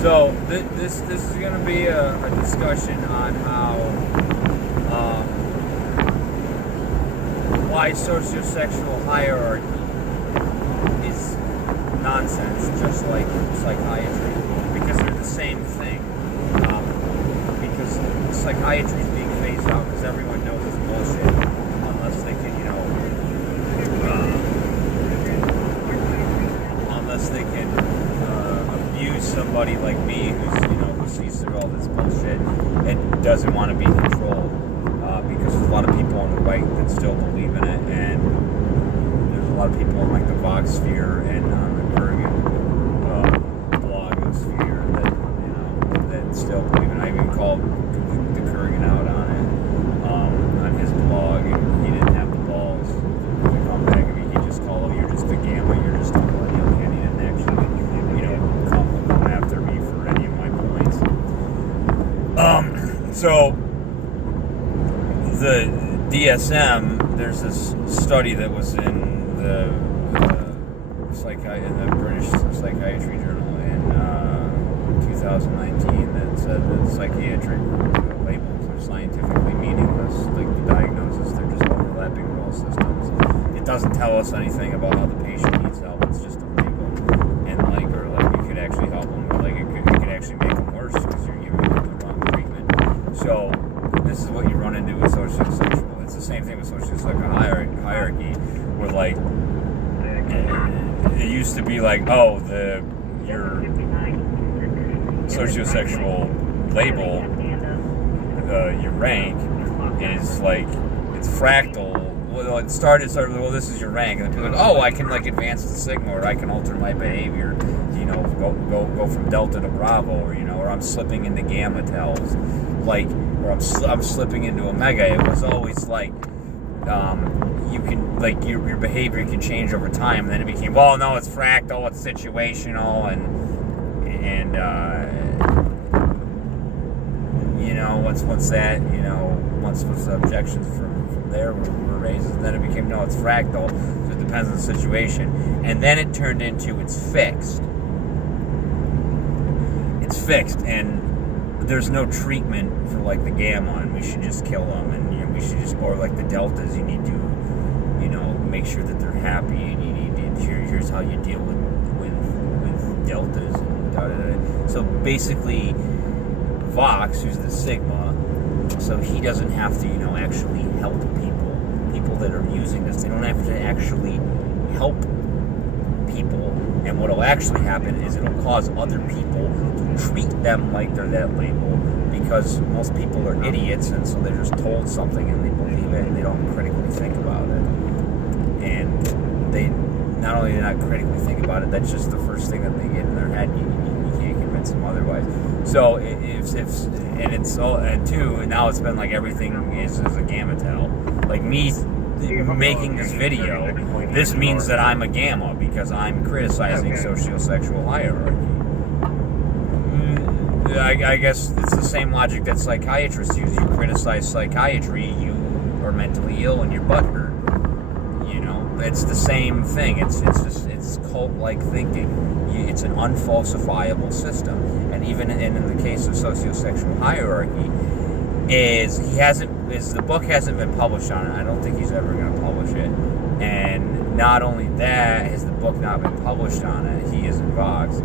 So this is going to be a discussion on how why sociosexual hierarchy is nonsense, just like psychiatry, because they're the same thing. Because psychiatry is being phased out because everyone knows it's bullshit, unless they can, abuse somebody like me who sees through all this bullshit and doesn't want to be controlled. Because there's a lot of people on the right that still believe in it, and there's a lot of people in like the Vox sphere and on the Kurgan blogosphere that still believe in it. I even called the Kurgan out on it on his blog, and he didn't have the balls to come back. I mean, he just called, "Oh, you're just a gamma, you're just a millennial," and he didn't actually come after me for any of my points. So the DSM, there's this study that was in the British Psychiatry Journal in 2019 that said that psychiatric labels are scientifically meaningless. Like the diagnosis, they're just overlapping role systems. It doesn't tell us anything about how the patient needs help. It's just a label, and or you could actually help them, or it could actually make them worse because you're giving them the wrong treatment. So this is what you run into with sociosexual. It's the same thing with sociosexual hierarchy, where it used to be like, oh, your sociosexual label, your rank is it's fractal. Well, it started well, this is your rank, and then people go, oh, I can advance to sigma, or I can alter my behavior, go from delta to bravo, or I'm slipping into gamma tells, or I'm slipping into omega. It was always you can your behavior can change over time, and then it became, well, no, it's fractal, it's situational, and once that once the objections from there were raised, then it became, no, it's fractal, so it depends on the situation, and then it turned into it's fixed, and there's no treatment for the gamma, and we should just kill them, and we should just, or the deltas, you need to make sure that they're happy, and you need to, here's how you deal with deltas, and da-da-da. So basically Vox, who's the sigma, so he doesn't have to actually help people that are using this. They don't have to actually help people, and what will actually happen is it'll cause other people to treat them like they're that label, because most people are idiots, and so they're just told something and they believe it, and they don't critically think about it. And they not only do not critically think about it, that's just the first thing that they get in their head. You can't convince them otherwise. So and now it's been everything is a gamma tell. Me making this video, this means that I'm a gamma because I'm criticizing sociosexual hierarchy. I guess it's the same logic that psychiatrists use. You criticize psychiatry, you are mentally ill and you're butthurt. It's the same thing. It's cult-like thinking. It's an unfalsifiable system. And even in the case of sociosexual hierarchy, the book hasn't been published on it. I don't think he's ever going to publish it. And not only that, has the book not been published on it, he is in Vox,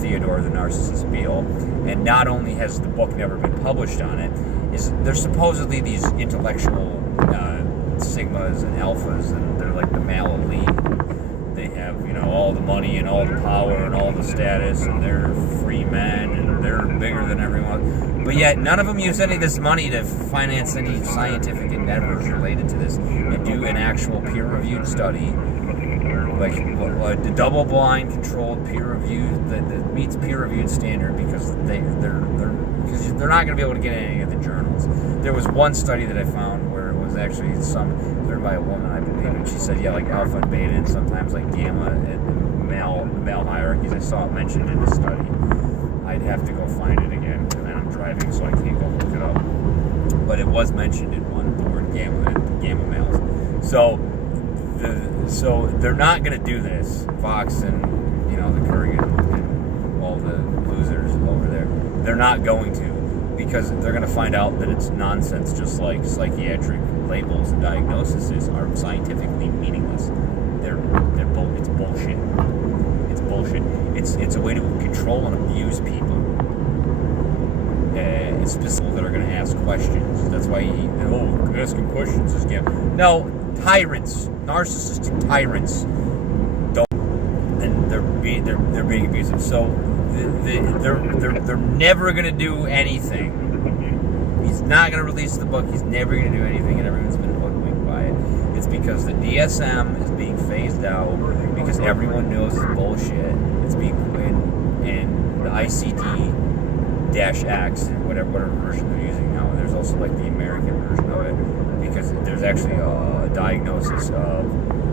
Theodore the Narcissist Beale. And not only has the book never been published on it, there's supposedly these intellectual sigmas and alphas, and they're the male elite. They have all the money and all the power and all the status, and they're free men, and they're bigger than everyone, but yet none of them use any of this money to finance any scientific endeavors related to this and do an actual peer-reviewed study, the double-blind controlled peer-reviewed that meets peer-reviewed standard, because they're not going to be able to get any of the journals. There was one study that I found where it was actually written by a woman, I believe, and she said, alpha and beta, and sometimes gamma and male hierarchies. I saw it mentioned in the study. I'd have to go find it again, and then I'm driving, so I can't go look it up. But it was mentioned in one, the word gamma males. So they're not going to do this. Vox and the Kurgan and all the losers They're not going to, because they're going to find out that it's nonsense, just like psychiatric labels and diagnoses are scientifically meaningless. It's bullshit. It's bullshit. It's a way to control and abuse people. It's people that are going to ask questions. That's why asking questions is no, tyrants, narcissistic tyrants. And they're being abusive. So they're never going to do anything. He's not going to release the book. He's never going to do anything, and everyone's been hoodwinked by it. It's because the DSM is being phased out, because everyone knows it's bullshit. It's being and the ICD-X, whatever version they're using now. There's also like the American version of it, because there's actually a diagnosis of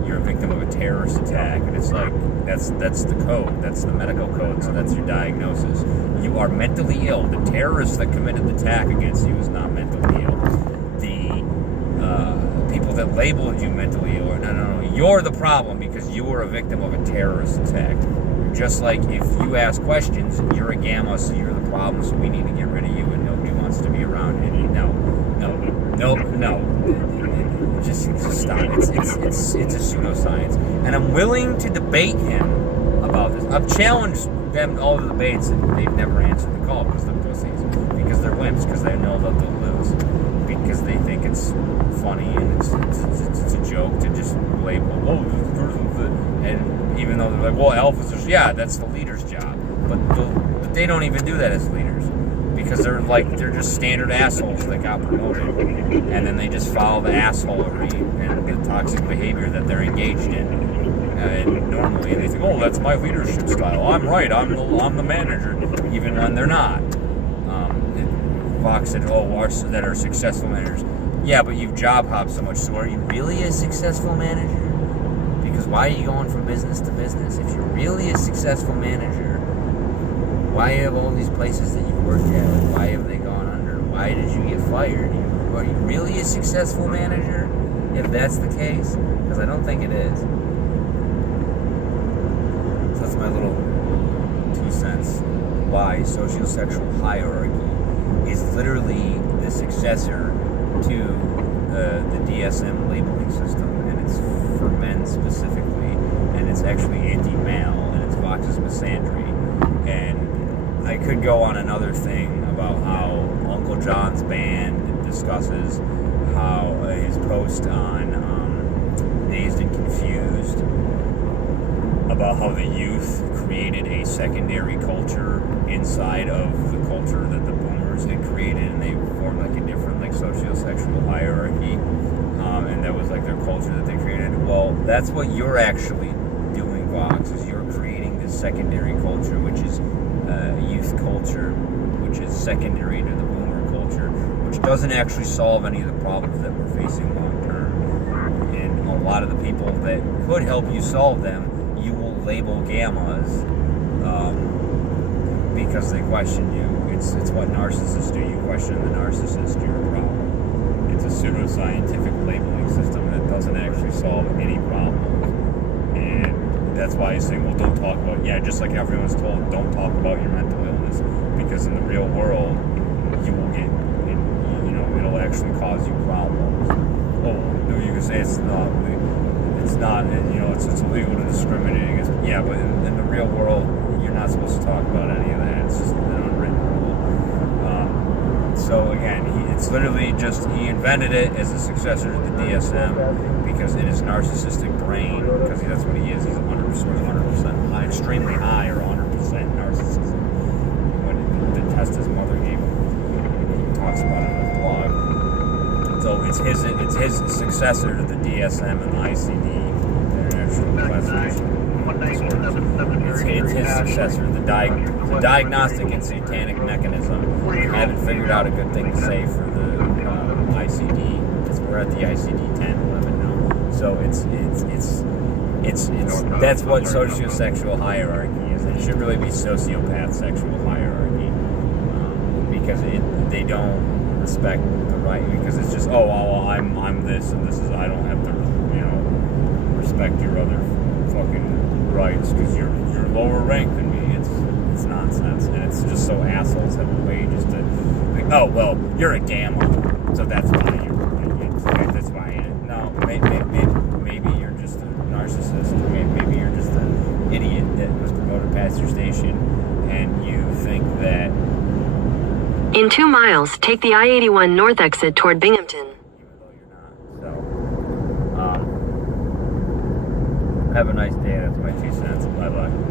you're a victim of a terrorist attack, and it's like that's the code, that's the medical code, so that's your diagnosis. You are mentally ill. The terrorist that committed the attack against you is not mentally ill. The people that labeled you mentally ill are no, you're the problem because you were a victim of a terrorist attack. Just like if you ask questions, you're a gamma, so you're the problem, so we need to get rid of you, and nobody wants to be around you. No. Just stop. It's a pseudoscience, and I'm willing to debate him about this. I've challenged them all the debates, and they've never answered the call because they're pussies, because they're wimps, because they know that they'll lose, because they think it's funny and it's a joke to just label this person's it, and even though they're like, well, alphas are, yeah, that's the leader's job, but they don't even do that as leaders. Because they're just standard assholes that got promoted, and then they just follow the assholery and the toxic behavior that they're engaged in. And normally, they think, "Oh, that's my leadership style. I'm right. I'm the manager," even when they're not. Vox said, that are successful managers. Yeah, but you've job hopped so much. So are you really a successful manager? Because why are you going from business to business? If you're really a successful manager, why have all these places that you've worked at? Like, why have they gone under? Why did you get fired? Are you really a successful manager? If that's the case, because I don't think it is. So that's my little 2 cents. Why sociosexual hierarchy is literally the successor to the DSM labeling system, and it's for men specifically, and it's actually anti-male, and it's Vox's misandry. And I could go on another thing about how Uncle John's band discusses how his post on Dazed and Confused about how the youth created a secondary culture inside of the culture that the boomers had created, and they formed like a different socio-sexual hierarchy, and that was like their culture that they created. Well, that's what you're actually doing, Vox, is you're creating this secondary culture, which is youth culture, which is secondary to the boomer culture, which doesn't actually solve any of the problems that we're facing long term. And a lot of the people that could help you solve them, you will label gammas because they question you. It's what narcissists do. You question the narcissist, you're a problem. It's a pseudoscientific labeling system that doesn't actually solve any problems. And that's why he's saying, well, don't talk about, just like everyone's told, don't talk about your mental illness, because in the real world, you will get, it'll actually cause you problems. Oh, no, you can say it's not, it's illegal to discriminate against, but in the real world, you're not supposed to talk about any of that. It's just an unwritten rule. So again, it's literally just, he invented it as a successor to the DSM, because in his narcissistic brain, because that's what he is, he's 100% high, extremely high, or 100% narcissism. When the test his mother gave him, he talks about it in his blog. So it's his successor to the DSM and the ICD, the International Classification Disorders. It's his successor, the diagnostic and satanic mechanism. I haven't figured out a good thing to say for the ICD. We're at the ICD-10 limit now. So it's that's what sociosexual hierarchy is. It should really be sociopath sexual hierarchy, because they don't respect the right, because it's just I'm this and this is, I don't have to respect your other fucking rights because you're lower ranked than me. It's nonsense, and it's just so assholes have a way just to, like, oh, well, you're a gambler, so that's why you're an idiot. That's why. No, maybe you're just a narcissist. Maybe you're just an idiot that was promoted past your station, and you think that. In 2 miles, take the I-81 north exit toward Binghamton. Even though you're not. So, have a nice day. That's my 2 cents. Bye-bye.